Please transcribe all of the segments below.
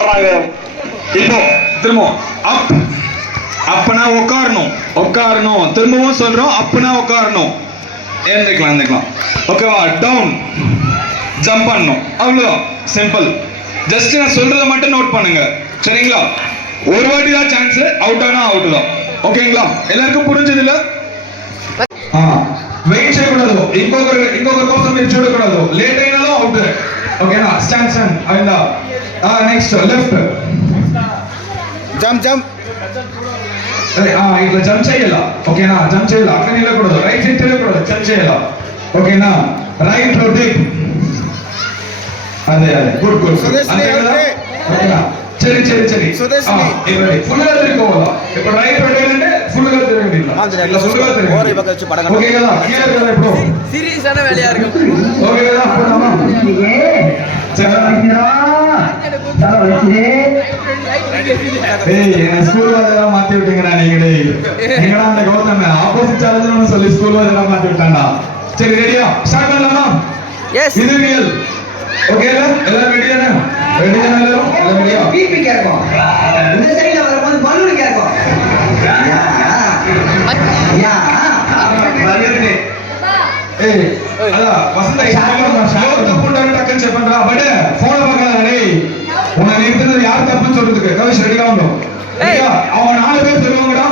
இப்போ திரும்ப அப் அப்பனா உட்காரணும் உட்காரணும் திரும்பவும் சொல்றோம் அப்பனா உட்காரணும் எழுந்துக்கலாம் ஓகேவா டவுன் ஜம்ப் பண்ணணும் அவ்வளவுதான் சிம்பிள் ஜஸ்ட் நான் சொல்றதை மட்டும் நோட் பண்ணுங்க சரிங்களா ஒரு வாட்டி தான் சான்ஸ் அவுட் ஆனா அவுட் தான் ஓகேங்களா எல்லாருக்கும் புரிஞ்சது இல்ல வெயிட் చేయకూడదు ఇంకొక కోసం మీరు చూడకూడదు లేట్ అయినాలో అవుట్ ఓకేనా స్టాండ్ అయిందా నెక్స్ట్ లెఫ్ట్ జంప్ ఇట్లా జంప్ చేయాల ఓకేనా జంప్ చేయాల అక్కడ నిలకూడదు రైట్ సైడ్ తిరగకూడదు జంప్ చేయాల ఓకేనా రైట్ రొటేట్ అదే గుడ్ అంతే కదా ఓకేనా చరి ఫుల్ గా తిరుగుకోవాలా ఇప్పుడు రైట్ రొటేట్ అంటే ఫుల్ గా తిరగండి ఇట్లా ఫుల్ గా తిరగండి ఓకే కదా క్లియర్ కదా ఇప్పుడు சீரியஸ் ஆன வேலையா இருக்கு ఓకే కదా అప్పుడమ్మా ஸ்கூல் வாதெல்லாம் மாத்தி விட்டீங்கடா நீங்களே எங்கடா அந்த கௌதம் ஆப்போசிட் சார்ஜ் சொல்லி ஸ்கூல் வாதெல்லாம் மாத்தி விட்டான்டா சரி ரெடியா ஸ்டார்ட் பண்ணலாமா எஸ் இது ரியல் ஓகே எல்லாரும் ரெடியா எல்லாரும் ரெடியா பிபி கேட்கும் இந்த சைடுல வரும்போது பலூன் கேட்கும் யா பலூன் ஏய் அடா வசந்த ஷார்ட் போட்டாரு டக்கன் செக் பண்றா பட் போன் பார்க்கறா டேய் உன்னை நிறுத்துறது யார் தப்புன்னு சொல்றதுக்கு கவிஷ் ரெடியா வந்துடும் அவங்க 4 பேர் சொல்லுவாங்கடா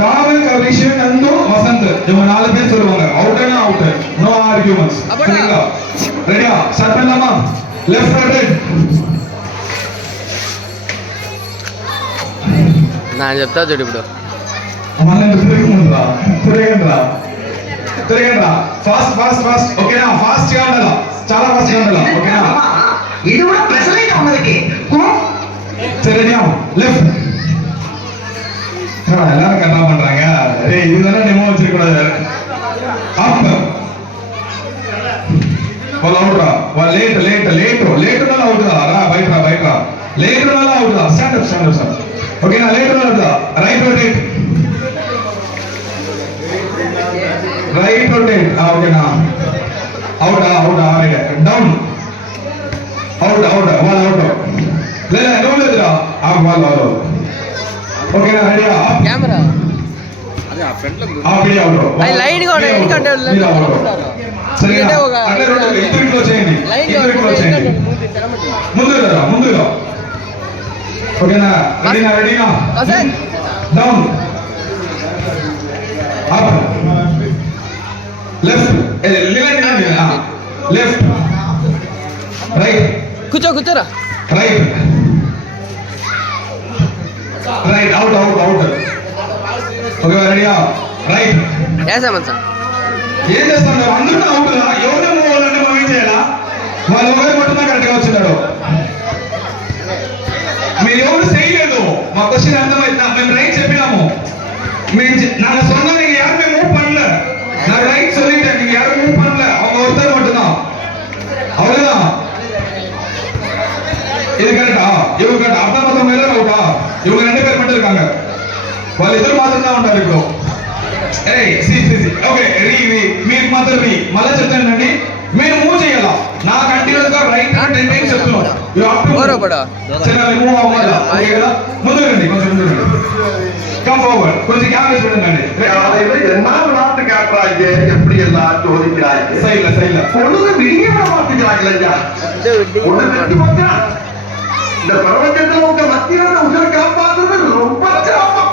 ராம கவிஷ் நந்து வசந்த் இவங்க 4 பேர் சொல்லுவாங்க அவுட்னா அவுட் நோ ஆர்கியூமெண்ட்ஸ் சரிங்களா ரெடியா ஸ்டார்ட் பண்ணலாமா லெஃப்ட் ரொட்டேட் நான் చెప్తా చూడు ఇప్పుడు తిరగండ్రా ఫాస్ట్ ఓకేనా ఫాస్ట్ గా ఉండాలా చాలా ఫాస్ట్ గా ఉండాలా ఓకేనా இது கூட பிரசலைட் உங்களுக்கு சரியா லெஃப்ட் எல்லாரும் கரெக்டா பண்றாங்க ஏய் இதெல்லாம் டெமோ வச்சிருக்க கூடாது அப் வா அவுட்ரா வா லேட்னால அவுட்ரா ரா பைட்ரா லேட்னால அவுட்ரா ஸ்டாண்ட் அப் ஓகேனா லேட்னால அவுட்ரா ரைட் ரொட்டேட் ஓகேனா அவுட் ரைட் டவுன் அவுட் வால் அவுட் ले नो लेदरा आप वाल ओके ना रेडिया कैमरा अरे आप फ्रंट लो आप भी आओ आई लाइट को नहीं कंट्रोल सही है अगले रोड इधर क्लोज చేయండి ఇద్దరు క్లోజ్ చేయండి ముందురా ఓకే నా రెడీనా అసన్ down up left left right కూర్చోరా రైట్ అవుట్ ఓకే రెడీయా రైట్ ఏసమన్ ఏం చేస్తాను అందరూ అవుట్ ఎవరే మూవ్ అవ్వాలంటే మనం ఏం చేయాలా వాళ్ళు ఒకరు కొట్టున్నా కరెక్ట్గా వచ్చినాడు మీరు ఎవరు చేయలేదు మా క్వశ్చన్ అర్థమైందా మేము రైట్ చెప్పినాము நாங்க சொன்னா நீங்க யாருமே மூவ் பண்ணல நான் ரைட் சொல்லிட்டேன் நீங்க யாரும் மூவ் பண்ணல அவங்க ஒருத்தர் மட்டும்தான் அவ்வளவுதான் இது கரெக்டா இவங்க கரெக்டா அப்பா மொத்தம் மேல அவுட்டா இவங்க 2 பேர் மட்டும் இருக்காங்க వాళ్ళు ఇద్దరు మాత్రం ఉంటారు ఇప్పుడు ఏయ్ సి ఓకే మీకు మాత్రం మళ్ళీ చెప్తానండి మీరు మూవ్ చేయాలా నా కంటిన్యూస్ గా రైట్ 10 టైమ్స్ చెప్తున్నాను you have to move move అవ్వాలి ఓకే కదా ముందుకు రండి కొంచెం ముందుకు రండి கம் ஃபார்வர்ட் கொஞ்சம் கேமரா சொல்லுங்க என்ன நாட்டு கேட்கறாங்க எப்படி எல்லாம் சோதிக்கிறாங்க சைடுல பொழுது விடிய மாத்திக்கிறாங்களா இந்த பிரபஞ்சத்துல உங்க மத்தியான உங்களை காப்பாற்றுறது ரொம்ப சிரமம்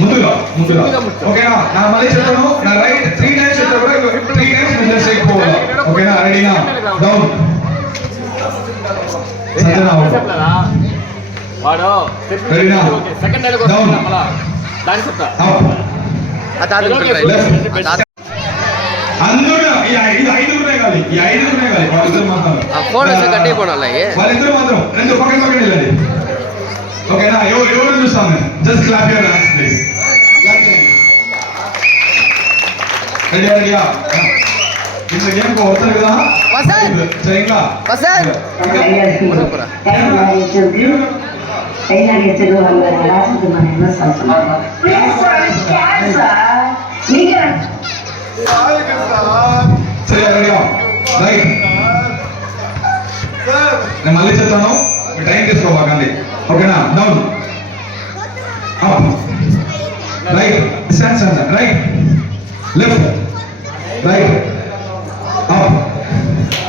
ముందుగా ఓకేనా నా మళ్ళీ చెప్తాను నా రైట్ 3 టైమ్స్ చెప్తా కూడా 3 టైమ్స్ ముందు సైడ్ పోవాలి ఓకేనా రెడీనా డౌన్ సజ్జనా వాడు రెడీనా సెకండ్ డైలాగ్ వస్తుంది మళ్ళా దాని చెప్తా అందరూ ఈ 5 కావాలి వాళ్ళిద్దరు మాత్రం ఫోన్ వస్తే కట్టే పోనాలి వాళ్ళిద్దరు మాత్రం రెండు పక్కన వెళ్ళండి ఓకేనా ఎవరు చూస్తాము just clap your hands please ரெடியா இந்த கேம்க்கு ஒருத்தர் இருக்குதா சரிங்களா సరే రెడీయా రైట్ నేను మళ్ళీ చెప్తాను టైం తీసుకోబాకండి ఓకేనా down up right stand stand right left right up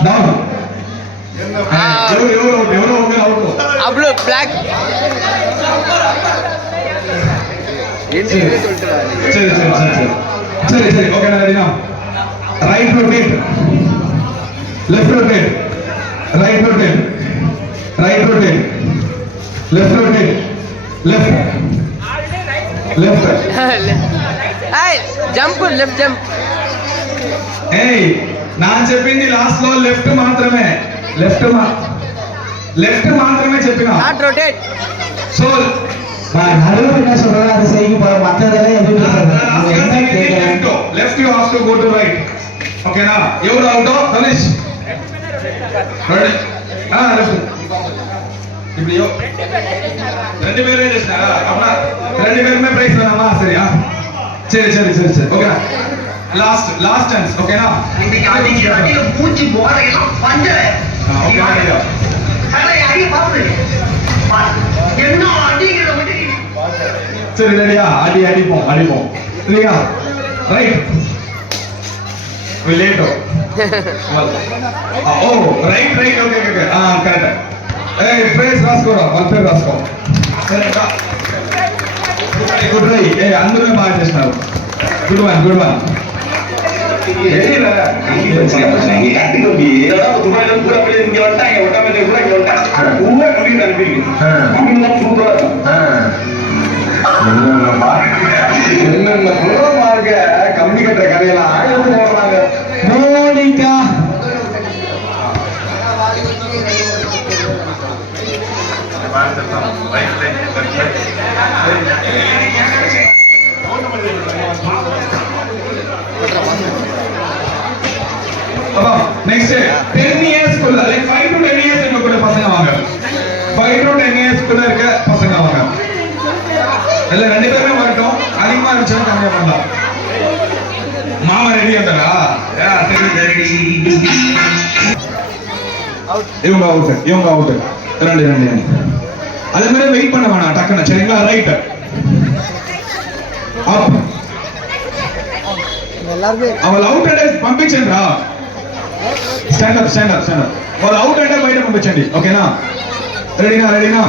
down ఎవరు అవుట్ అప్పుడు బ్లాక్ ఏంటి சரி சரி சரி சரி சரி சரி ஓகே நான் ரெடினா right rotate left rotate right rotate right rotate left rotate left left jump left jump ఏయ్ நான் చెప్పింది లాస్ట్ లో లెఫ్ట్ మాత్రమే లెఫ్ట్ మాత్రమే చెప్పినా నాట్ రొటేట్ సో நடுவில் என்ன சொல்றதோ அதை செய்யும் மற்றதெல்லாம் எதுவும் left you have to go to right okay na ఎవరు అవుట్ తనిష్ రెడీ left இப்படியோ ரெண்டு பேரே చేస్తారా அப்பனா ரெண்டு பேருமே பிரைஸ் வேணுமா சரியா சரி சரி சரி சரி ஓகே லாஸ்ட் டான்ஸ் ஓகேனா இன்னைக்கு அடிக்கிற பூச்சி போறதெல்லாம் பஞ்சல ஓகே ஐயா அட அடி பாரு என்ன அடிக்கிற சரி ரெடியா அடிப்போம் சரியா ரைட் விலேட்டோ ఓ రైట్ ఓకే కరెక్ట్ ఏయ్ ప్రైస్ రాసుకోరా వన్ పేరు రాసుకో సరేనా గుడ్ రై ఏ అందరూ బాగా చేస్తున్నారు గుడ్ వన్ என்னென்ன சொல்றாங்க கம்பி கட்டுற கதையெல்லாம் ஆயிரத்து போடுறாங்க மோனிகா அப்பா நெக்ஸ்ட் 10 இயர்ஸ் குள்ள லைக் 5 to 10 இயர்ஸ் இருக்கக்கூடிய பசங்க வாங்க 5 to 10 இயர்ஸ் குள்ள இருக்க பசங்க வாங்க இல்ல ரெண்டு பேருமே வரட்டும் அதிகமா இருந்துச்சுன்னா கம்மியா பண்ணலாம் மாமா ரெடி ஆண்டா சரி இவங்க அவுட் ரெண்டு அதே மாதிரி வெயிட் பண்ண வேணாம் டக்குன்னு சரிங்களா ரைட் அப் அவள் அவுட் అంటే పంపించండి రా స్టాండ్ అప్ వాళ్ళు అవుట్ అంటే బయట పంపించండి ఓకేనా రెడీనా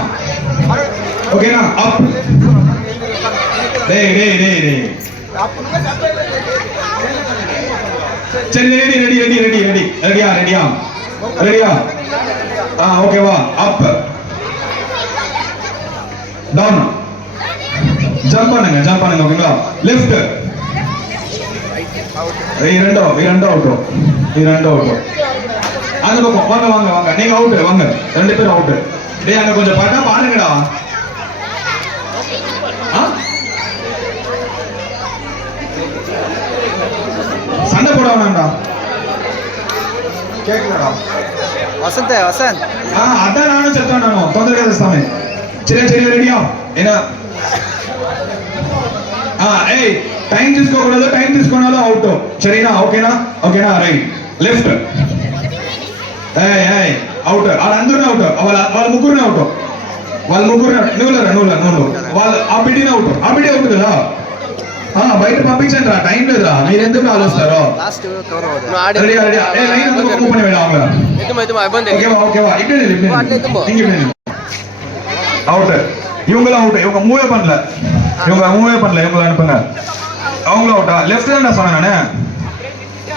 ఓకేనా అప్ రే சரி ரெடியா ஓகேவா அப் டவுன் ஜம்ப் பண்ணுங்க ஓகேங்களா லெஃப்ட் ఈ రెండో అవుట్ அந்த பக்கம் வாங்க நீங்க அவுட் வாங்க ரெண்டு பேரும் அவுட் டேய் அங்க கொஞ்சம் பாட்டா பாருங்கடா சண்டை போட வேணாம்டா கேக்குறடா వసంత్ అதான் నాను చెప్తాను తొందరగా చేస్తామే సరే రెడీయా ఏనా ఏయ్ టైం తీసుకోకూడదు అవుట్ సరేనా ఓకేనా రైట్ లెఫ్ట్ ఏయ్ అవుట్ వాళ్ళందరూ అవుట్ వాళ్ళ ముగ్గురునే అవుట్ నువ్వు వాళ్ళు ఆ బిడ్డనే అవుట్ కదా బయట పంపించండి రా టైం లేదురా మీరు ఎందుకు ఆలోచిస్తారో அவுட் இவங்களும் அவுட் இவங்க மூவே பண்ணல இவங்களை அனுப்புங்க அவங்களும் அவுட்டா லெஃப்ட் தான் சொன்னேன் நானு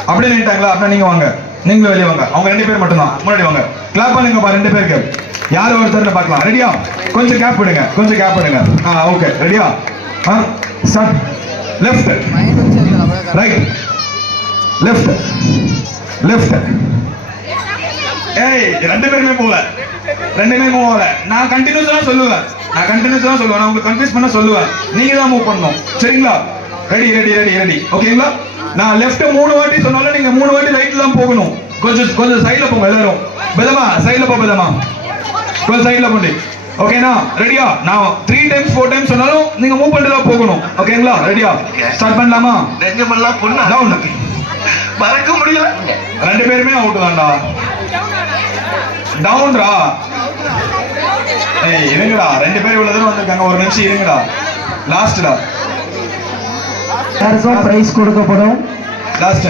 அப்படியே நின்ட்டாங்களா அப்படின்னா நீங்க வாங்க நீங்களும் வெளியே வாங்க அவங்க ரெண்டு பேர் மட்டும் தான் முன்னாடி வாங்க கிளாப் பண்ணுங்கப்பா ரெண்டு பேருக்கு யார் ஒருத்தர் பார்க்கலாம் ரெடியா கொஞ்சம் கேப் விடுங்க ஓகே ரெடியா ஸ்டார்ட் லெஃப்ட் ரைட் லெஃப்ட் ஏய் ரெண்டு பேருமே போகல நான் கண்டினியூஸா சொல்லுவேன் நான் உங்களுக்கு கன்ஃபியூஸ் பண்ண சொல்லுவேன் நீங்க தான் மூவ் பண்ணணும் சரிங்களா ரெடி ஓகேங்களா நான் லெஃப்ட் 3 வாட்டி சொன்னாலும் நீங்க 3 வாட்டி ரைட்ல தான் போகணும் கொஞ்சம் சைடுல போங்க எல்லாரும் பெலமா சைடுல கொஞ்சம் சைடுல போங்க ஓகேனா ரெடியா நான் 3 டைம்ஸ் 4 டைம்ஸ் சொன்னாலும் நீங்க மூவ் பண்ணிட்டு தான் போகணும் ஓகேங்களா ரெடியா ஸ்டார்ட் பண்ணலாமா நெஞ்சமெல்லாம் பொண்ணு டவுன் மறக்க முடியல ரெண்டு பேருமே அவுட் தான்டா டவுன்டா டேய் இருங்கடா, 2 பேர் இவ்வளவு தூரம் வந்திருக்காங்க, ஒரு நிமிஷம் இருங்கடா. லாஸ்ட்டா, பிரைஸ் கொடுக்கப்படும். Last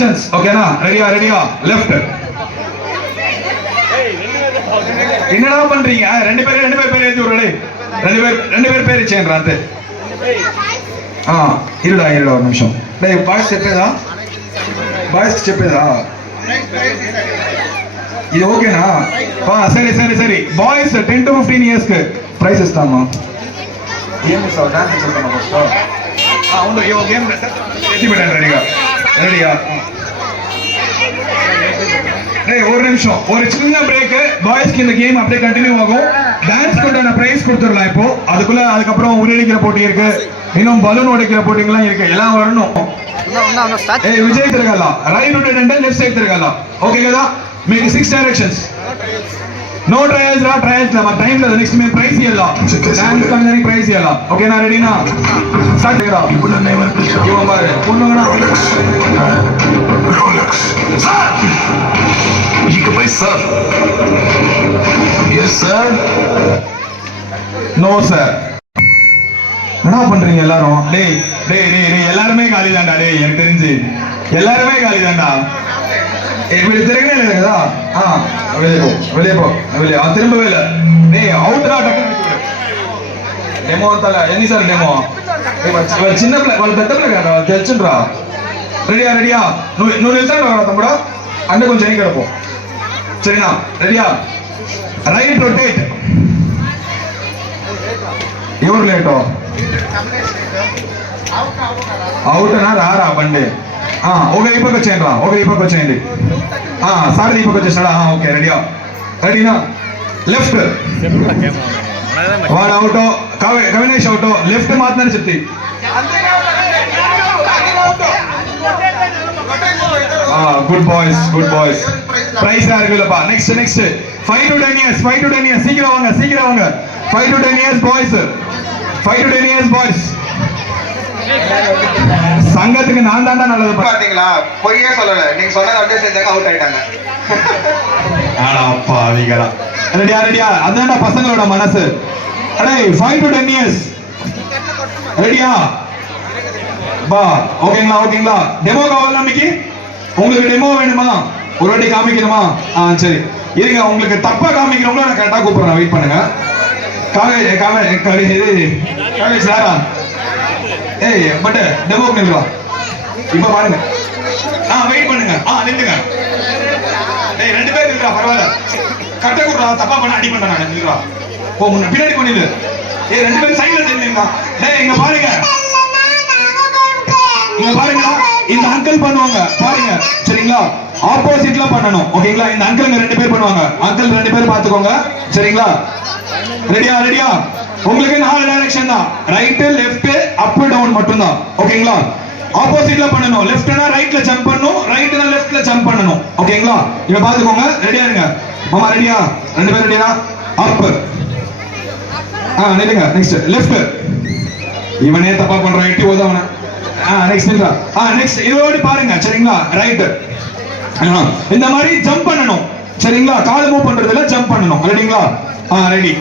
chance. ஓகேனா? ரெடியா? லெஃப்ட். என்னடா பண்றீங்க? 2 பேர் ஏத்தி விடுறே. 2 பேர் பேர் சேன்றான்ட்டு. இருடா ஒரு நிமிஷம். டேய் பாய்ஸ் చెప్పేదా? ఇది ఓకేనా? సరే బాయ్స్ 10 to 15 years కి ప్రైస్ ఇస్తామా? ఏం ఇస్తావు? డాన్స్ చేస్తామా ఫస్ట్? ఉండు, ఈ గేమ్ ఎత్తి పెట్టండి. రెడీగా டேய் ஒரு நிமிஷம், ஒரு சின்ன பிரேக். பாய்ஸ்க்கு இந்த கேம் அப்படியே கண்டினியூ ஆகும். டான்ஸ் கொண்டான பிரைஸ் கொடுத்துடலாம் இப்போ. அதுக்கப்புறம் உரியடிக்கிற போட்டி இருக்கு, இன்னும் பலூன் உடைக்கிற போட்டிங்கெல்லாம் இருக்கு, எல்லாம் வரணும். ஏய் విజయ్ తిరగాల, రైట్ రొటేట్ అంటే లెఫ్ట్ సైడ్ తిరగాల. ఓకే కదా? మీకు 6 డైరెక్షన్స్. నో ట్రయల్స్ మా టైం లేదు. నెక్స్ట్ మేము ప్రైజ్ ఇవ్వాలా, డాన్స్ కందరికి ప్రైజ్ ఇవ్వాలా. ఓకేనా? రెడీనా? స్టార్ట్ చేయరా. ఇప్పుడు నన్ను ఏమని పిలిచావు? ఇవ్వమారే పున్నోనా రోలెక్స్ సార్. ఇకపై sir. Yes sir. No sir. என்ன பண்றீங்க எல்லாரும்? டேய் எல்லாருமே காலி தான்டா. டேய் எனக்கு தெரிஞ்சு எல்லாருமே காலி தான்டா. இப்படி திரும்பவே இல்லை కదా? வெளியே போ. திரும்பவே இல்லை. டேய் அவுட்ரா. డెమో అంతా ఎన్నిసార్లు డెమో? చిన్న పిల్ల, వాళ్ళు పెద్ద పిల్ల కదా, తెచ్చుండ్రా. రెడీయా? నువ్వు నిల్చాడు కదా తమ్ముడు, అంటే కొంచెం ఎన్నికడపో. సరేనా? రెడీయా? Right rotate. ఎవరు లేటో? అవుటనా? రారా బండి. ఒక ఈ పక్క వచ్చేయండి. సార్ ఈ పక్క వచ్చేసాడా? ఓకే రెడీనా? లెఫ్ట్. వాడు అవుటో, కవినేష్ అవుటో. లెఫ్ట్ మాత్రమే చెప్తే. Good boys. ప్రైస్ யாருக்குலப்பா? Next 5 to 10 years. சீக்கிரம் வாங்க. 5 to 10 years boys. சங்கத்துக்கு நான் தான்டா நல்லது பாத்தீங்களா? பொய்யே சொல்லல, நீங்க சொன்னதை அப்படியே செஞ்சாங்க, அவுட் ஆயிட்டாங்க. பாவிகளா. ரெடியா? அதான்டா பசங்களோட மனசு. அடே 5 to 10 years. ரெடியா? பா. ஓகேங்களா? டெமோ காவலா இன்னைக்கு? உங்களுக்கு டெமோ வேணுமா? ஒரு வாட்டி காமிக்கணுமா? சரி இருங்க. உங்களுக்கு தப்பா காமிக்கிறவங்கள நான் கரெக்டா கூப்பிடுறேன், வெயிட் பண்ணுங்க. காலேஜ் சாரா. ஏய் பட் டெமோக்கு நில்லுவா. இப்ப பாருங்க. வெயிட் பண்ணுங்க. நில்லுங்க. ஏய் 2 பேர் நில்லுடா, பரவாயில்ல. கட்ட கூடா, தப்பா பண்ண அடி பண்ண நான் நில்லுடா. முன்ன பின்னாடி பண்ணிடு. ஏய் 2 பேர் சைடுல நில்லுங்க. டேய் இங்க பாருங்க. இந்த அங்கிள் பண்ணுவாங்க பாருங்க, சரிங்களா? ஆப்போசிட்ல பண்ணணும். ஓகேங்களா? இந்த அங்கிள் 2 பேர் பண்ணுவாங்க. அங்கிள் 2 பேர் பாத்துக்கோங்க, சரிங்களா? ரெடியா? உங்களுக்கு 4 டைரக்ஷன் தான். ரைட், லெஃப்ட், அப், டவுன் மட்டும் தான். ஓகேங்களா? ஆப்போசிட்ல பண்ணணும். லெஃப்ட்னா ரைட்ல ஜம்ப் பண்ணணும், ரைட்னா லெஃப்ட்ல ஜம்ப் பண்ணணும். ஓகேங்களா? இங்க பாத்துக்கோங்க. ரெடியா இருங்க. மாமா ரெடியா? 2 பேர் ரெடியா? அப். நில்லுங்க. Next left. இவனே தப்பா பண்றான், எட்டி ஓதவன. நெக்ஸ்ட் நில்லுங்க. நெக்ஸ்ட் இதோட பாருங்க, சரிங்களா? ரைட். இந்த மாதிரி ஜம்ப் பண்ணணும், சரிங்களா? கால் மூவ் பண்றதுல ஜம்ப் பண்ணணும். ரெடிங்களா? ரெடி.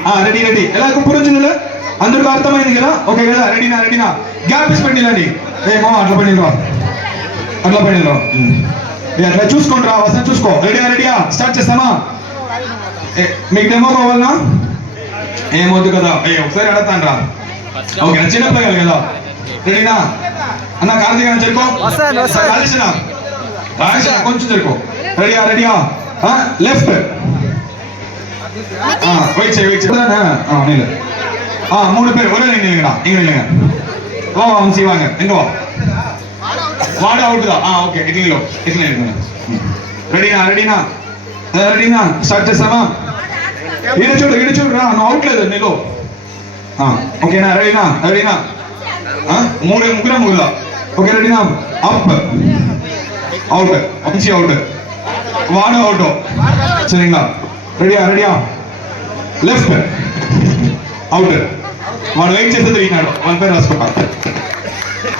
எல்லாருக்கும் புரிஞ்சுதுல? అందరికి అర్థమైంది కదా? ఓకే కదా? రెడీనా? గ్యాప్ ఇస్ పెట్టిలండి. ఏమో అట్లా பண்ணிடுறோம். అట్లా చూసుకోండి రా, వసంత చూసుకో. రెడీయా? స్టార్ట్ చేస్తామా? మీకు డెమో కావాలనా? ఏమొద్దు కదా. ఒకసారి అడతాను రా. ఓకే, చిన్న పిల్లలు కదా. రెడీనా? అన్న కార్తీక్ అన్న చెరుకో. కొంచెం చెరుకో. రెడీయా? లెఫ్ట్. வெயிட் செய்ய. நீங்க 3 பேர் ஒரே லைன் நில்லுங்கடா. இங்க நில்லுங்க. வம்சி வாங்க. எங்க வா? வாட அவுட் தான். ஓகே. இட்லிலோ. రెడీనా? స్టార్ట్ చేస్తామా? ఇడిచూడురా. నువ్వు అవుట్ లేదు నీలో. ఓకేనా? రెడీనా? ముగ్గురా. ఓకే రెడీనా? అప్, అవుట్, వంశీ అవుట్, వాడ అవుట్, சரிங்களா? రెడీయా? Left, out. వాడు వెయిట్ చేస్తే తిరిగినాడు. వాళ్ళ పేరు రాసుకుంటా.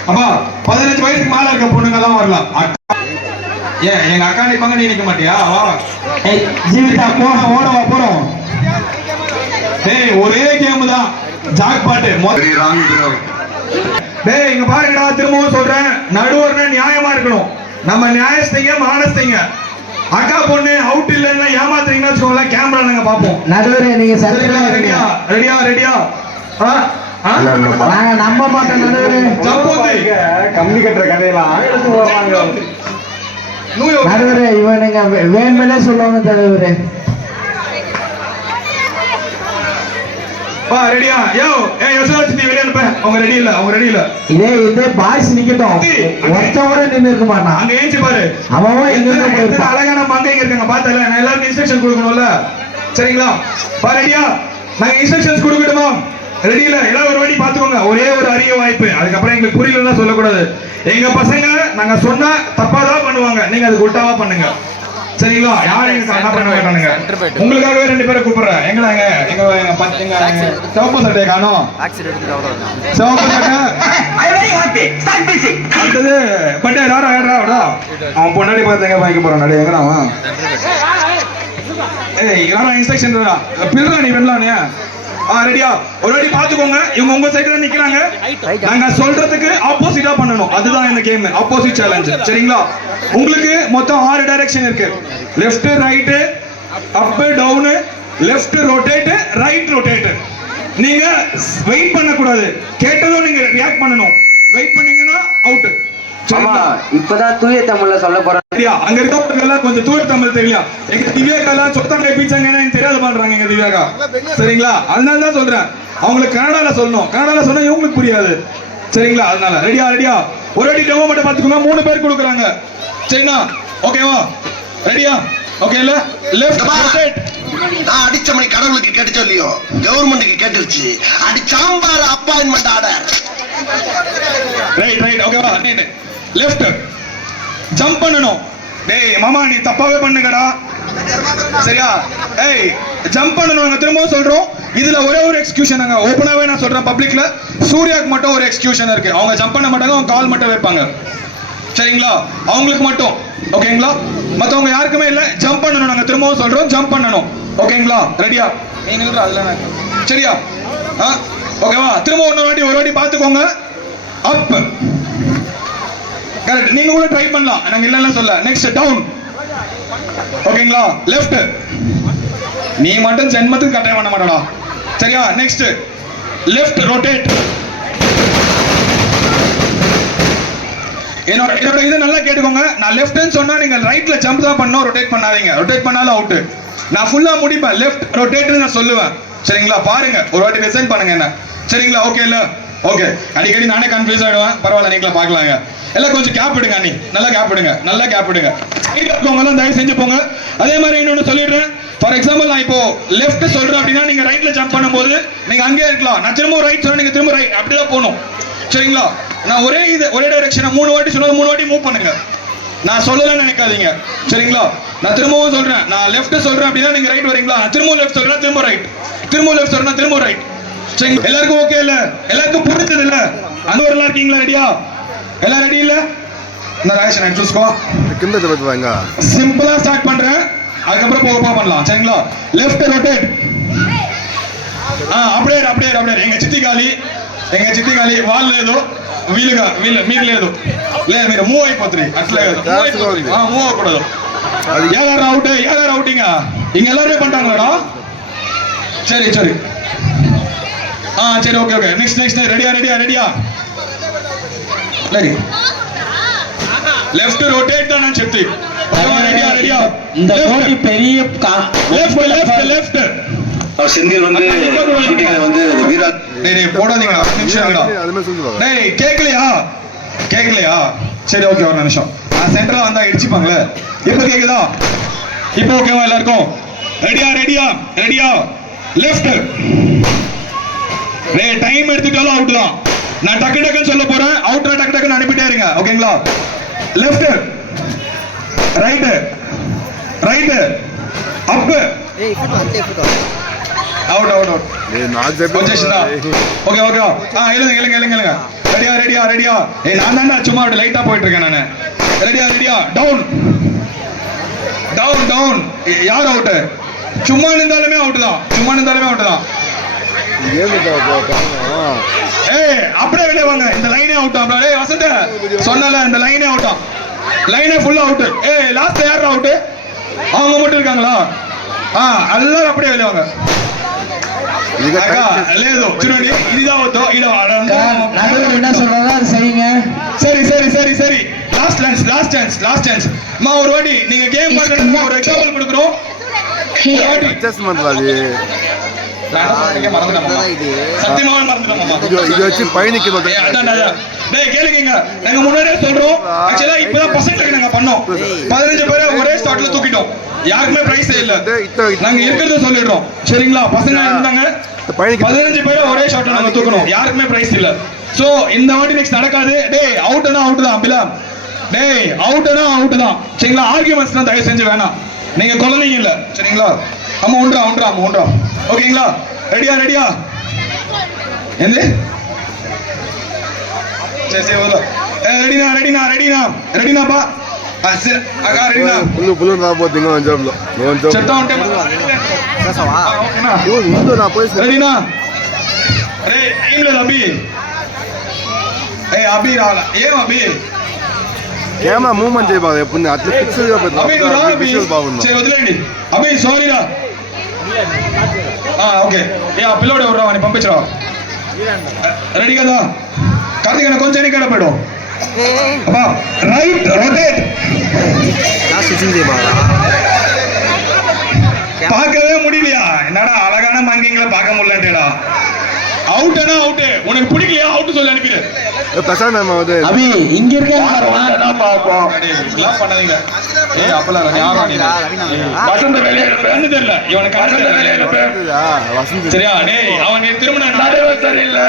அப்பா 15 வயசுக்கு மேல இருக்க பொண்ணுங்க எல்லாம் வரலாம். எங்க அக்கா நிப்பாங்க, நீ நிக்க மாட்டியா? வா. ஜீவிதா போறோம். ஒரே கேம் தான் ஜாக் பாட்டு டேய் இங்க பாருங்கடா, திரும்பவும் சொல்றேன், நடுவர்னா நியாயமா இருக்கணும். நம்ம நியாயஸ்தீங்க மானஸ்தீங்க. அக்கா பொண்ணு அவுட் இல்லன்னா ஏமாத்துறீங்கன்னு வச்சுக்கோங்களேன், கேமரா நாங்க பாப்போம். நடுவரே நீங்க சரிங்களா? சரியா ரெடியா ரெடியா ரெடியா நாங்க நம்ப மாட்டோம் நடுவரே. கம்பி கட்டுற கதையெல்லாம் நடுவரே இவன் நீங்க வேணுமே சொல்லுவாங்க தலைவரே. வா ரெடியா? யோ ஏய் யோசனை வெளிய அனுப்ப. அவங்க ரெடி இல்ல, அவங்க ரெடி இல்ல. இதே பாய்ஸ் நிக்கட்டும், ஒருத்தவரை நின்னு இருக்க மாட்டான். அங்க ஏஞ்சி பாரு, அவன் எங்க எத்தனை அழகான மங்கைங்க இருக்காங்க பார்த்தல. நான் எல்லாருக்கும் இன்ஸ்ட்ரக்ஷன் கொடுக்கணும்ல, சரிங்களா? பா ரெடியா? நாங்க இன்ஸ்ட்ரக்ஷன்ஸ் கொடுக்கட்டுமா? ரெடி இல்ல? எல்லாரும் ஒரு வாட்டி பாத்துக்கோங்க, ஒரே ஒரு அரிய வாய்ப்பு. அதுக்கப்புறம் எங்களுக்கு புரியலன்னா சொல்லக்கூடாது. எங்க பசங்க நாங்க சொன்னா தப்பாதான் பண்ணுவாங்க, நீங்க அதுக்கு உல்டாவா பண்ணுங்க, சரிங்களா? யாரும் எங்க கரெக்டா பண்ண மாட்டானுங்க. உங்களுக்காகவே 2 பேரை கூப்பிடுறேன். எங்கடா எங்க சிவப்பு சட்டையை காணோம். சிவப்பு சட்டை அடுத்தது பட்டே யாரா யாரா அவன் பொன்னாடி பார்த்து எங்க வாங்கிக்க போறான். நடி எங்கடா அவன்? ஏய் யாரா இன்ஸ்ட்ரக்ஷன் பில்றா நீ வெள்ளலானே. ரெடியா? ஒரு வாட்டி பாத்துக்கோங்க, இவங்க உங்க சைடுல நிக்கிறாங்க, நாங்க சொல்றதுக்கு ஆப்போசிட்டா பண்ணணும். அதுதான் இந்த கேம், ஆப்போசிட் சேலஞ்ச், சரிங்களா? உங்களுக்கு மொத்தம் 6 டைரக்ஷன் இருக்கு. Left right up down, left rotate, right rotate. நீங்க வெயிட் பண்ண கூடாது, கேட்டதும் நீங்க ரியாக்ட் பண்ணணும். வெயிட் பண்ணீங்கன்னா அவுட். இப்பதான் தூய தமிழ்ல சொல்ல போறேன். அங்க இருக்கவங்க கொஞ்சம் தூய தமிழ் தெரியும். எங்க திவ்யாக்கெல்லாம் சொத்தாங்க பீச்சாங்கன்னா எனக்கு தெரியாது பண்றாங்க எங்க திவ்யாக்கா, சரிங்களா? அதனால தான் சொல்றேன், அவங்களுக்கு கன்னடால சொல்லணும். கன்னடால சொன்னா இவங்களுக்கு புரியாது, சரிங்களா? அதனால ரெடியா ரெடியா? ஒரு அடி டெமோ மட்டும் பாத்துக்கோங்க. 3 பேர் கொடுக்குறாங்க, சரிங்களா? ஓகேவா? ரெடியா? ஓகே இல்ல? Left rotate. நான் அடிச்ச மணி கடவுளுக்கு கேட்டுச்சோ இல்லையோ, கவர்மெண்ட்டுக்கு கேட்டுருச்சு. அடி sambar appointment order. Right right ஓகேவா? லெஃப்ட் ஜம்ப் பண்ணணும். டேய் மாமா நீ தப்பாவே பண்ணுங்கடா, சரியா? ஏய் ஜம்ப் பண்ணணும். நாங்க திரும்பவும் சொல்றோம், இதுல ஒரே ஒரு எக்ஸ்கியூஷன். நாங்க ஓபனாவே நான் சொல்றேன், பப்ளிக்ல சூர்யாக்கு மட்டும் ஒரு எக்ஸ்கியூஷன் இருக்கு. அவங்க ஜம்ப் பண்ண மாட்டாங்க, அவங்க கால் மட்டும் வைப்பாங்க, சரிங்களா? அவங்களுக்கு மட்டும், ஓகேங்களா? மத்தவங்க யாருக்குமே இல்ல. ஜம்ப் பண்ணணும், நாங்க திரும்பவும் சொல்றோம், ஜம்ப் பண்ணணும், ஓகேங்களா? ரெடியா? நீ நில்றா அதுல, சரியா? ஓகேவா? திரும்ப ஒரு வாட்டி பாத்துக்கோங்க. அப் கரெக்ட். நீங்க கூட ட்ரை பண்ணலாம், நாங்க இல்லன்னு சொல்ல. நெக்ஸ்ட் டவுன், ஓகேங்களா? லெஃப்ட். நீ மட்டும் ஜென்மத்துக்கு கட்டாயம் பண்ண மாட்டடா, சரியா? Next left rotate. என்னோட இது நல்லா கேட்டுக்கோங்க. நான் லெஃப்ட்னு சொன்னா நீங்க ரைட்ல ஜம்ப் தான் பண்ணணும், ரொட்டேட் பண்ணாதீங்க. ரொட்டேட் பண்ணாலும் அவுட். நான் ஃபுல்லா முடிப்பேன், லெஃப்ட் ரொட்டேட்னு நான் சொல்லுவேன், சரிங்களா? பாருங்க, ஒரு வாட்டி லிசன் பண்ணுங்க என்ன, சரிங்களா? ஓகே இல்ல? ஓகே. அடிக்கடி நானே கன்ஃபியூஸ் ஆயிடுவேன், பரவாயில்ல நீங்களா பார்க்கலாங்க. எல்லாம் கொஞ்சம் கேப் எடுங்க, அண்ணி நல்லா கேப் எடுங்க, நல்லா கேப் எடுங்க. இருக்கவங்கலாம் தயவு செஞ்சு போங்க. அதே மாதிரி இன்னொன்னு சொல்லிடுறேன். ஃபார் எக்ஸாம்பிள் நான் இப்போ லெஃப்ட் சொல்றேன் அப்படின்னா நீங்க ரைட்ல ஜம்ப் பண்ணும்போது நீங்க அங்கேயே இருக்கலாம். நான் திரும்ப ரைட் சொல்றேன், நீங்க திரும்ப ரைட், அப்படிதான் போகணும், சரிங்களா? நான் ஒரே டைரக்ஷனை 3 வாட்டி சொன்னது 3 வாட்டி மூவ் பண்ணுங்க. நான் சொல்லலன்னு நினைக்காதீங்க, சரிங்களா? நான் திரும்பவும் சொல்றேன், நான் லெஃப்ட் சொல்றேன் அப்படின்னா நீங்க ரைட் வரீங்களா? நான் திரும்ப லெஃப்ட் சொல்றேன், திரும்ப ரைட், திரும்ப லெஃப்ட் சொல்றேன், திரும்ப ரைட், சரிங்க? எல்லாருக்கும் ஓகே இல்ல? எல்லாருக்கும் புரிஞ்சது இல்ல? அந்த ஒரு இருக்கீங்களா? ரெடியா? எல்லாம் ரெடி இல்ல? இந்த ராயேஷ் நான் சூஸ்கோ சிம்பிளா ஸ்டார்ட் பண்றேன், அதுக்கப்புறம் போக பண்ணலாம், சரிங்களா? Left rotate. அப்படியே அப்படியே அப்படியே. எங்க చిత్తి గాలి వాల్ లేదు, వీల్ మీకు లేదు, మీరు మూవ్ అయిపోతుంది, అట్లే మూవ్ అవ్వకూడదు. யார் அவுட்டிங்க? இங்க எல்லாரும் பண்ணிட்டாங்களா? சரி சரி சரி ஓகே நெக்ஸ்ட் ரெடியா? ரெடி. லெஃப்ட் ரொட்டேட் தான் நான் చెప్తి. ரெடியா? இந்த போட்டி பெரிய லெஃப்ட் செந்தில் வந்து ஷூட்டிங்ல வந்து வீரா டேய் போடாதீங்கடா, நிமிஷம்டா. டேய் கேக்கலையா? சரி ஓகே ஒரு நிமிஷம். நான் சென்டரா வந்தா இடிச்சுப்பாங்களே. இப்போ கேக்குதா? இப்போ ஓகேவா எல்லாருக்கும்? ரெடியா? லெஃப்ட். டேய் டைம் எடுத்துட்டாலும் அவுட் தான். நான் டக்குன்னு சொல்ல போறேன், அவுட்ல டக்குன்னு அனுப்பிட்டே இருங்க, ஓகேங்களா? லெஃப்ட் ரைட் அப் அவுட் వచ్చేసిందా? ఓకే இல்லங்க. ரெடியா? ஏய் நான் தான்டா சும்மா அப்படியே லைட்டா போயிட்டு இருக்கேன் நானு. ரெடியா? டவுன். யார் அவுட்? சும்மா நின்றாலுமே அவுட் தான். ஏய் அப்படியே வெளியே வாங்க. இந்த லைனே அவுட் ஆ. ஏய் வசந்த சொன்னல இந்த லைனே அவுட் ஆ. லைனே ஃபுல்லா அவுட். ஏய் லாஸ்ட் யார் அவுட்? அவங்க மட்டும் இருக்காங்களா? எல்லாரும் அப்படியே வெளியே வாங்க. లేదు చూడండి ఇదిదా వద్దు ఈడ நடுவர் என்ன சொல்றாரோ அது செய்யுங்க. சரி சரி சரி சரி லாஸ்ட் சான்ஸ் மா ஒரு வாட்டி நீங்க கேம் பண்றதுக்கு ஒரு எக்ஸாம்பிள் கொடுக்குறோம். அட்ஜஸ்ட்மென்ட் வாடி சத்தியமா மறந்துட்டோம். இது வச்சு பயணிக்கணும். டேய் கேளுங்க, நாங்க முன்னாடியே சொல்றோம். ஆக்சுவலா இப்பதான் பசங்களுக்கு நாங்க பண்ணோம். 15 பேரை ஒரே ஸ்டார்ட்ல தூக்கிட்டோம். யாருக்குமே பிரைஸ் இல்ல. நாங்க இருக்கிறத சொல்லிடுறோம். சரிங்களா? பசங்க இருந்தாங்க 15 பேரை ஒரே ஷாட்ல நாங்க தூக்கணும். யாருக்குமே பிரைஸ் இல்ல. சோ இந்த வாட்டி நெக்ஸ்ட் நடக்காது. டேய் அவுட்னா அவுட் தான் பிலா. டேய் அவுட்னா அவுட் தான். சரிங்களா? ஆர்கியூமெண்ட்ஸ்லாம் தயவு செஞ்சு வேணாம். நீங்க கொல்லனீங்க இல்ல. சரிங்களா? அம்மா ஒன்றா ஓகேங்களா? ரெடியா என்ன? சரி ஓகே. ரெடினா பா. சரி அக்கா ரெடினா. புல்லு நான் போத்தீங்க ஜாப்ல. Set on table. ஓகேனா? ముందు నా పోయి రెడీనా? అరే ఏం లేదు అభి. అభి రావాలా? ఏం అభి? కెమెరా మూవ్మెంట్ చేయ బాగా ఎప్పుడు అట్లా ఫిక్స్ గా పెట్టు. అభి రా అభి. సరే వదిలేండి. అభి సారీ రా. ఓకే. ఆ పిల్లోడు ఎవరు రావని పంపించరా. రెడీ కదా? కార్తీక్ అన్న కొంచెం ఇక్కడ పెట్టు. అబ్బా రైట్ రొటేట్. பார்க்கவே முடியலையா? என்னடா அழகான மங்கிங்களை பார்க்க முடியலடா. அவுட்னா அவுட். உனக்கு பிடிக்கலையா? அவுட் சொல்லி அனுப்பிடு. பிரசாந்த் அம்மா வந்து அபி இங்க இருக்காங்க பாப்போம். எல்லாம் பண்ணாதீங்க. ஏய் அப்பலாம் யாரா நீ? வசந்த வெளிய வந்து தெரியல. இவனுக்கு வசந்த வெளிய வசந்த் சரியா? டேய் அவன் நீ திரும்ப நடவே சரியில்லை.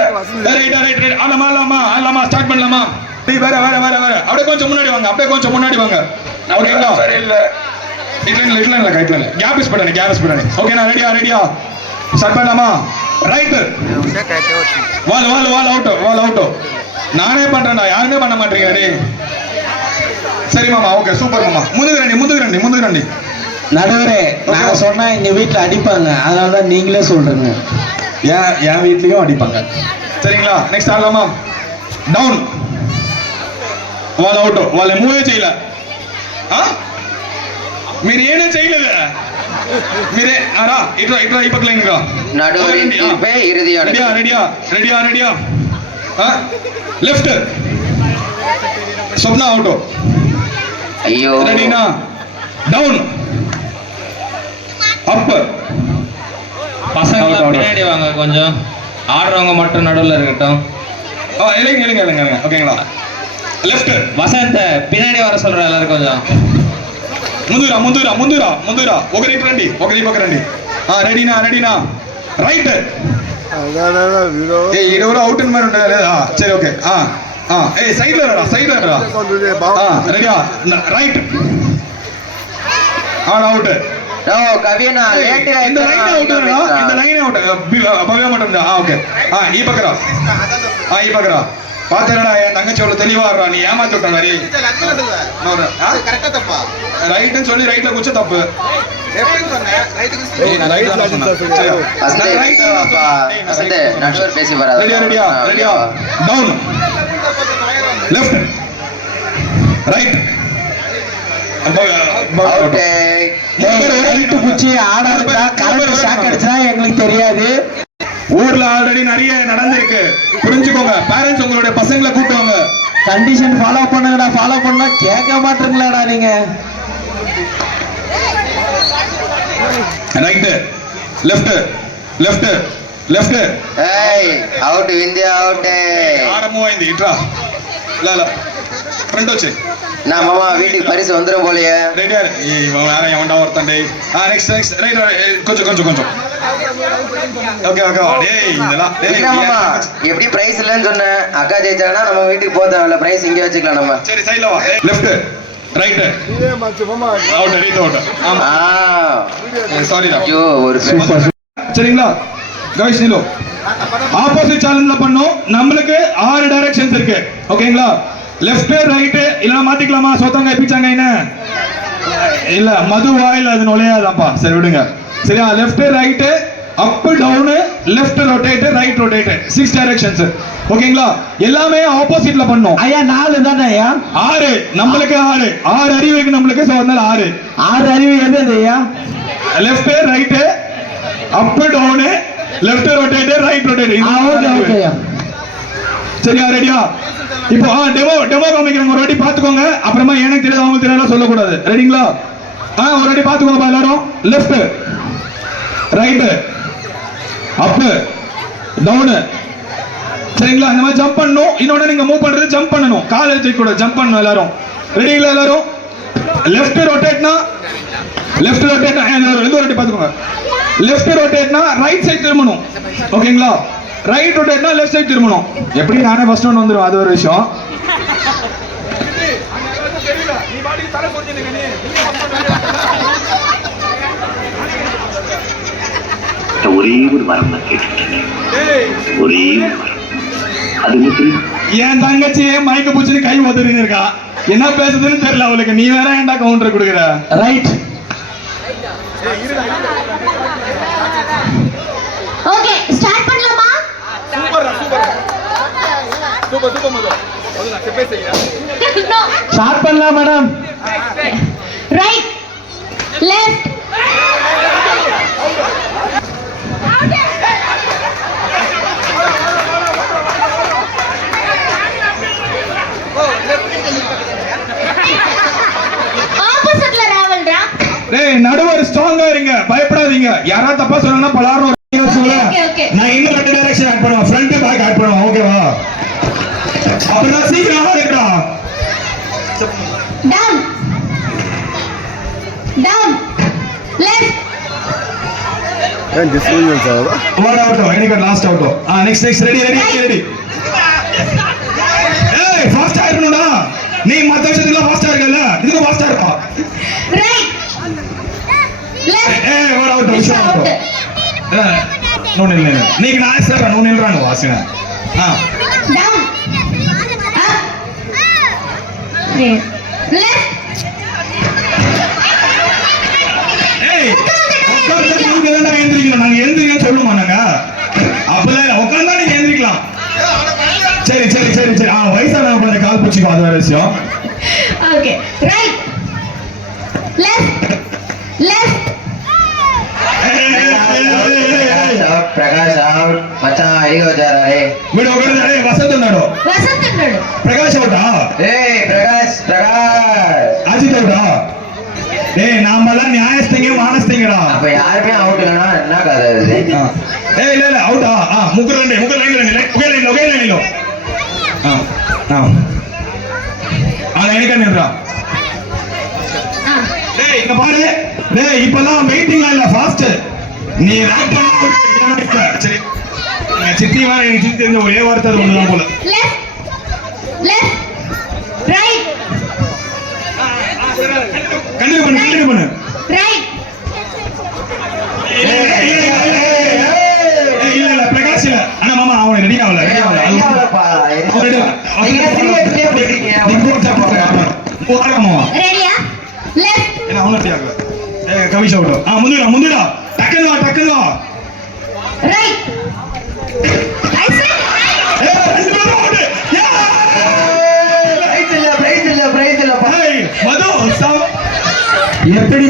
ரைட் ஆலாமா ஸ்டார்ட் பண்ணலாமா? டேய் வேற அப்படியே கொஞ்சம் முன்னாடி வாங்க. ஓகேங்களா? சரியில்லை. ఇట్లా గ్యాప్ ఇస్పడండి. ఓకేనా? రెడీయా స్టార్ట్ பண்ணலாமா? ரைட் வால் அவுட். நானே பண்றேன்டா, யாருமே பண்ண மாட்டீங்க. டேய் சரி மாமா, ஓகே சூப்பர் மாமா. முந்துக்கு రండి. நடுவரே நாங்க சொன்னா எங்க வீட்டுல அடிப்பாங்க. அதனால தான் நீங்களே சொல்றீங்க. என் வீட்லயும் அடிப்பாங்க. சரிங்களா? நெக்ஸ்ட் ஆடலாமா? డౌన్. Wall out. వాళ్ళ మూవే చేయలే. మీరు ఏనే చేయలేదు. మీరే రా ఇట్లా ఈ పక్కల ఇంకా நடுவரின் தீர்ப்பே இறுதியானது. రెడీయా లెఫ్ట్ స్వప్న అవుట్. ஐயோ రెడీనా? Down up. பசங்க பின்னாடி வாங்க, கொஞ்சம் ஆடுறவங்க மட்டும் நடுவில் இருக்கட்டும். இல்லைங்க ஓகேங்களா? லெஃப்ட் வசந்த பின்னாடி வர சொல்ற எல்லாரும் கொஞ்சம். ముందురా ఒకరి పక్క రండి. రెడీనా? రైట్. ఈడెవరో అవుట్ అని మరి ఉండదా లేదా? సరే ఓకే. సైడ్ రా. రెడీయా? రైట్. అవుట్. கவினா லேட் இந்த லைன் அவுட். பவ்யா மட்டும் தான். ஓகே. ఈ పక్కరా. பாத்தேடா என் தங்கச்சி அவ்வளவு தெளிவா இருக்கா. நீ ஏமாத்தி விட்ட மாதிரி. ரைட்னு சொல்லி ரைட்ல குச்ச தப்பு. நடுவர் பேசி வராது. ரெடியா? Down left right. குச்சி ஆடாதுடா. கரெக்ட் ஷாக் அடிச்சா எங்களுக்கு தெரியாது. ஊர்ல ஆல்ரெடி நிறைய நடந்திருக்கு. புரிஞ்சுக்கோங்க. பேரண்ட்ஸ் உங்களுடைய பசங்களை கூட்டுவாங்க. கண்டிஷன் ஃபாலோ பண்ணுங்கடா. ஃபாலோ பண்ணா கேட்க மாட்டீங்களாடா நீங்க. Right left. ఏయ్ అవుట్. వింది అవుట్. ஆரம்பமாயிந்து. இட்ரா இல்ல ఫ్రంట్ వచ్చే. నా మామ వీటికి పరిస్థితి వందరం పోలియే. రెడీయా? வேற எவன்டா ஒருத்தன். டேய் நெக்ஸ்ட் ரைட். கொஞ்சம் ஓகே. டேய் இதெல்லாம் மாமா எப்படி பிரைஸ் இல்லன்னு சொன்ன. அக்கா ஜெயிச்சானா நம்ம வீட்டுக்கு போக தேவையில்ல. பிரைஸ் இங்கே வச்சுக்கலாம் நம்ம. சரி சைடுல வா. Left right. அவுட். ஆமா சாரி டா. ஐயோ ஒரு சரிங்களா? गाइस நீலோ ஆப்போசிட் சேனல்ல பண்ணோம். நமக்கு 6 டைரக்ஷன்ஸ் இருக்கு. ஓகேங்களா? லெஃப்ட் ரைட் இல்ல மாத்திக்கலாமா? சோத்தங்க பிச்சாங்க என்ன இல்ல மது வாயில அது நுழையாதாப்பா. சரி விடுங்க. சரியா? Left right up down left rotate right rotate 6 directions ஓகேங்களா எல்லாமே ஆப்போசிட்ல பண்ணோம் ஐயா 4 தானே ஐயா 6 நம்மளுக்கு 6 அறிவு இருக்கு நம்மளுக்கு சோ அதனால 6 அறிவு எது ஐயா left right up down left rotate right rotate okay okay ஐயா சரியா ரெடியா இப்போ டெமோ காமிக்கிறேன் ஒரு வாட்டி பாத்துக்கோங்க அப்புறமா எனக்கு தெரியாது அவங்க தெரியாத சொல்லக்கூடாது ரெடிங்களா ஒரு வாட்டி பாத்துக்கோங்க எல்லாரும் லெஃப்ட் ரைட் அப் டவுன் சரிங்களா அந்த மாதிரி ஜம்ப் பண்ணணும் இன்னொன்னு நீங்க மூவ் பண்றது ஜம்ப் பண்ணணும் கால் எடுத்து கூட ஜம்ப் பண்ணணும் எல்லாரும் ரெடிங்களா எல்லாரும் லெஃப்ட் ரொட்டேட்னா ரெண்டு வாட்டி பாத்துக்கோங்க லெஃப்ட் ரொட்டேட்னா ரைட் சைடு திரும்பணும் ஓகேங்களா ரைட் ரொட்டேட்னா லெஃப்ட் சைடு திரும்பணும் எப்படி நானே ஃபர்ஸ்ட் ஒன் வந்துரும் அது ஒரு விஷயம் ஒரே ஒரு வரம் நான் கேட்டுட்டேன் ஒரே ஒரு வரம் அது என்ன தெரியும் என் தங்கச்சி மைக்க பூச்சின்னு கை ஒதுறின்னு இருக்கா என்ன பேசுதுன்னு தெரியல அவளுக்கு நீ வேற ஏன்டா கவுண்டர் கொடுக்குற ரைட் ஓகே ஸ்டார்ட் பண்ணலாமா நோ ஸ்டார்ட் பண்ணலாம் மேடம் ரைட் லெஃப்ட் ஆப்போசிட்ல ராவல்ரா டேய் நடுவர் ஸ்ட்ராங்கா இருங்க பயப்படாதீங்க யாரா தப்பா சொன்னா பலாரும் ஓகே நான் இன்னும் ரெண்டு டைரக்ஷன் ஆட் பண்ணுவேன் ஃப்ரண்ட் பேக் ஆட் பண்ணுவேன் ஓகேவா அப்புறம் சீக்கிரம் ஆடுடா down down left one out எனக்கு லாஸ்ட் அவுட் நெக்ஸ்ட் ரெடி ஏய் ஃபாஸ்டா இருக்கணும்டா நீ மத்த விஷயத்துல ஃபாஸ்டா இருக்கல இதுக்கு ஃபாஸ்டா இருப்பா ரைட் லெஃப்ட் ஏய் ஒன் அவுட் விஷயம் அவுட் நோ நீங்க நான் சார் நோ நில்றானு வாசின டவுன் அப் லெஃப்ட் ஏய் உட்கார்ந்து நீங்க தான எழுந்திருக்கணும் நாங்க எழுந்திருக்கணும் சொல்லுமா நாங்க அப்பல உட்கார்ந்தா நீங்க எழுந்திருக்கலாம் சரி வயசானவங்க கொஞ்சம் கால் பிடிச்சிக்கோ அது வேற விஷயம் okay right left Prakash out மச்சான் அடிக்க வச்சாரே வீடு உட்கார்ந்து வசந்த் ఉన్నాడు பிரகாஷ் அவுட்டா ஏய் பிரகாஷ் அஜித் அவுட்டா ஏய் நாமெல்லாம் நியாயஸ்தங்க மானஸ்தங்கடா அப்ப யாருமே அவுட் இல்லனா என்ன கதை இது ஏய் இல்ல அவுட்டா முக்குற லைன்ல ஒகே லைன்ல எனக்கு நின்றா டேய் இங்க பாரு டேய் இப்பலாம் வெயிட்டிங் லைன்ல ஃபாஸ்ட் நீ ரேப் பண்ணா சரி சித்தி வா எனக்கு சித்தி தெரிஞ்ச ஒரே வார்த்தை அது ஒண்ணுதான் போல லெஃப்ட் ரைட் கண்டினியூ பண்ணு ரைட் இல்ல பிரகாஷ் இல்ல அண்ணா மாமா அவன் ரெடி ஆகல ரெடியா லெஃப்ட் என்ன அவன ரெடி ஆகல கவிஷ் அவுட் முந்துடா டக்குனு வா ரைட் ஐ சே ரெண்டு பேரும் அவுட் பிரைஸ் இல்ல மது எப்படி